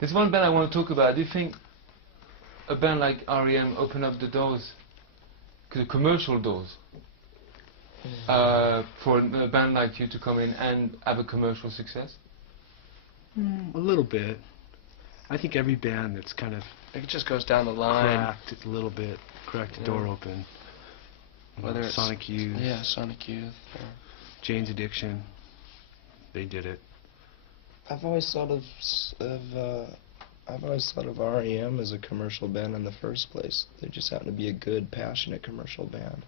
There's one band I want to talk about. Do you think a band like REM opened up the doors, the commercial doors, for a band like you to come in and have a commercial success? A little bit. I think every band that's kind of It just goes down the line. cracked it a little bit, cracked the door open. Whether it's Sonic Youth, Yeah, Sonic Youth. Or Jane's Addiction, they did it. I've always thought of REM as a commercial band in the first place. They just happen to be a good, passionate commercial band.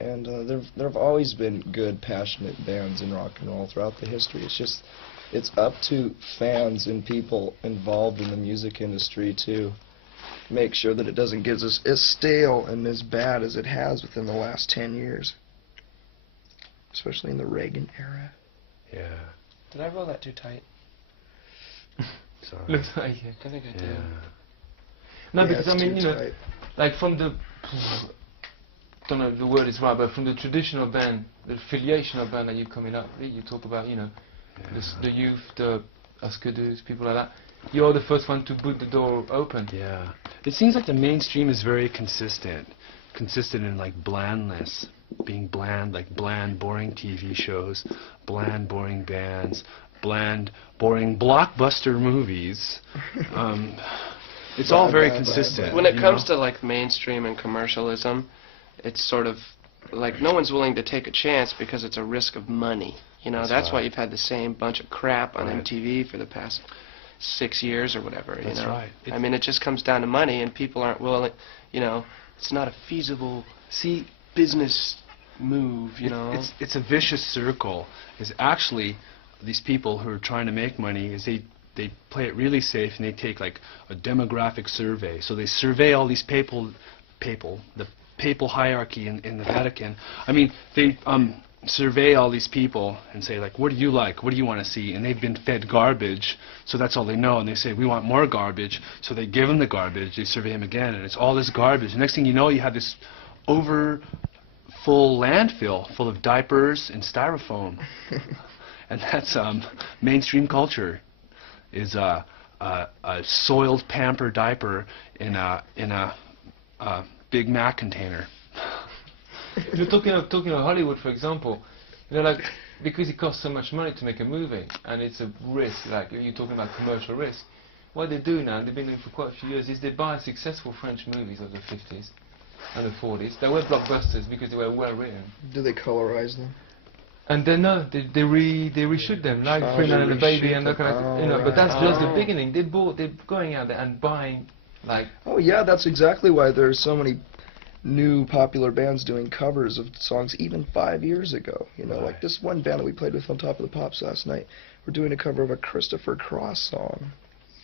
And there have always been good, passionate bands in rock and roll throughout the history. It's just, it's up to fans and people involved in the music industry to make sure that it doesn't get as stale and as bad as it has within the last 10 years. Especially in the Reagan era. Yeah. did I roll that too tight? Sorry. Looks like it. I think I did. Yeah. No, Yeah, because I it's mean, too you know, tight. like from the, don't know if the word is right, but from the traditional band, the affiliation of band that you're coming up with, you talk about, you know, the youth, the Askedoos, people like that. You're the first one to put the door open. Yeah. It seems like the mainstream is very consistent in like blandness, being bland, like bland, boring TV shows, bland, boring bands, bland, boring blockbuster movies. It's all very consistent. When it comes to like mainstream and commercialism, it's sort of like no one's willing to take a chance because it's a risk of money. You know, that's why you've had the same bunch of crap on MTV for the past 6 years or whatever. You know, right. I mean, it just comes down to money, and people aren't willing. You know, it's not a feasible business move. You know, it's a vicious circle. Is actually these people who are trying to make money is they play it really safe, and they take like a demographic survey. So they survey all these the papal hierarchy in the Vatican. I mean, they survey all these people and say, like, what do you like? What do you want to see? And they've been fed garbage, so that's all they know. And they say, we want more garbage. So they give them the garbage. They survey them again, and it's all this garbage. The next thing you know, you have this full landfill full of diapers and styrofoam. And that's mainstream culture, is a soiled Pamper diaper in a Big Mac container. If you're talking of Hollywood, for example, you know, like, because it costs so much money to make a movie, and it's a risk, like you're talking about commercial risk, what they do now, and they've been doing for quite a few years, is they buy successful French movies of the 50s and the 40s. They were blockbusters because they were well written. Do they colorize them? And then no, they reshoot them, like Freeman and the Baby and that kind of, you know. But that's just the beginning. They're going out there and buying, like. Oh yeah, that's exactly why there's so many new popular bands doing covers of songs even 5 years ago. You know, like this one band that we played with on Top of the Pops last night. We're doing a cover of a Christopher Cross song.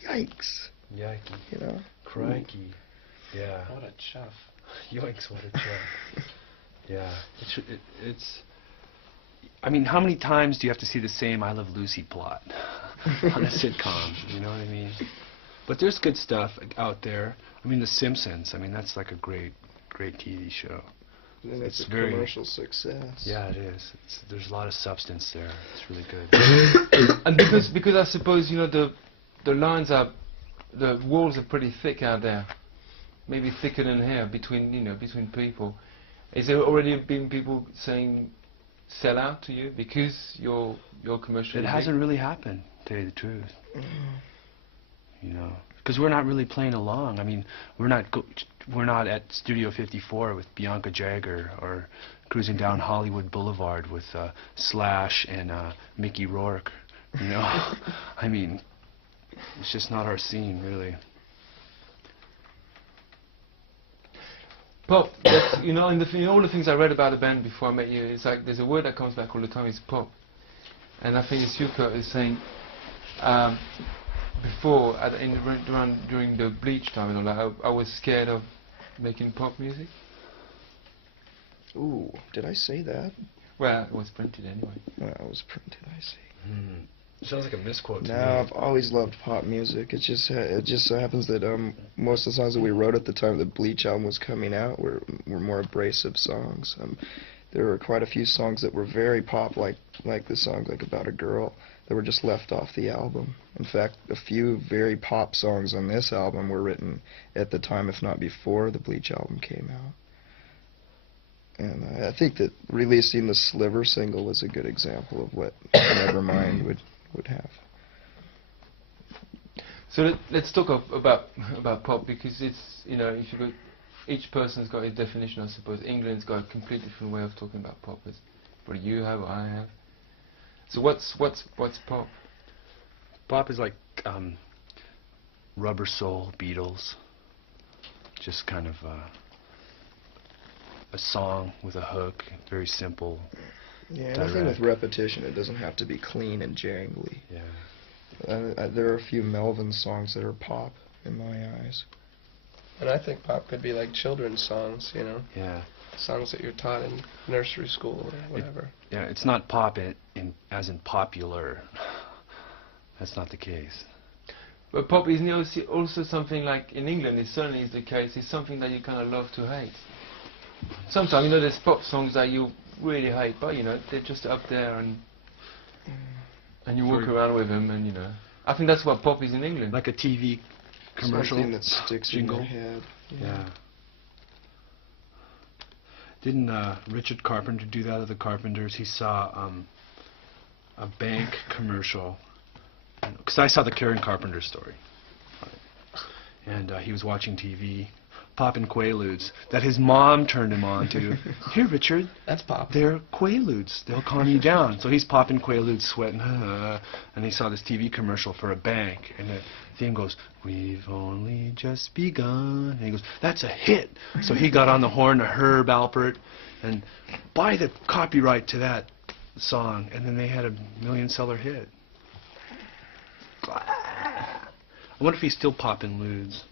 Yikes. Yikes. You know? Crikey. Yeah. what a chuff. Yikes, what a chuff. Yeah. It's I mean, how many times do you have to see the same I Love Lucy plot on a sitcom? You know what I mean? But there's good stuff out there. I mean, The Simpsons. I mean, that's like a great TV show. And it's a very commercial success. Yeah, it is. There's a lot of substance there. It's really good. And because I suppose, you know, the lines are, the walls are pretty thick out there, maybe thicker than here between, you know, between people. Is there already been people saying sell out to you because you're commercial? It hasn't really happened, to tell you the truth. You know, because we're not really playing along. I mean, we're not at Studio 54 with Bianca Jagger or cruising down Hollywood Boulevard with Slash and Mickey Rourke. You know, I mean, it's just not our scene, really. Pop, you know, in all the things I read about the band before I met you, it's like there's a word that comes back all the time, it's pop. And I think it's you, Kurt, is saying, before, during the Bleach time and all that, I was scared of making pop music. Ooh, did I say that? Well, it was printed anyway. Well, it was printed, I see. Sounds like a misquote to No, me. I've always loved pop music. It just so happens that most of the songs that we wrote at the time the Bleach album was coming out were more abrasive songs. There were quite a few songs that were very pop, like the songs like About a Girl, that were just left off the album. In fact, a few very pop songs on this album were written at the time, if not before, the Bleach album came out. And I think that releasing the Sliver single was a good example of what Nevermind would have. So let's talk about pop, because it's, you know, if you look, each person's got a definition, I suppose. England's got a completely different way of talking about pop. It's what you have, what I have. So what's pop? Pop is like Rubber Soul, Beatles. Just kind of a song with a hook, very simple. Yeah, anything with repetition, it doesn't have to be clean and jangly. Yeah. There are a few Melvin songs that are pop in my eyes. And I think pop could be like children's songs, you know? Yeah. Songs that you're taught in nursery school or whatever. Yeah, it's not pop as in popular. That's not the case. But pop isn't also something like, in England, it certainly is the case, it's something that you kind of love to hate. Sometimes, you know, there's pop songs that you really hate, but, you know, they're just up there and you walk around with them, and, you know. I think that's what pop is in England. Like a TV commercial. Something that sticks jingle. in your head. Yeah. Didn't Richard Carpenter do that at the Carpenters? He saw a bank commercial. Because I saw the Karen Carpenter story. And he was watching TV, popping Quaaludes, that his mom turned him on to. Here, Richard. That's pop. They're Quaaludes. They'll calm you down. So he's popping Quaaludes, sweating, and he saw this TV commercial for a bank, and the theme goes, "We've only just begun." And he goes, "That's a hit." So he got on the horn to Herb Alpert and buy the copyright to that song, and then they had a million-seller hit. I wonder if he's still popping ludes.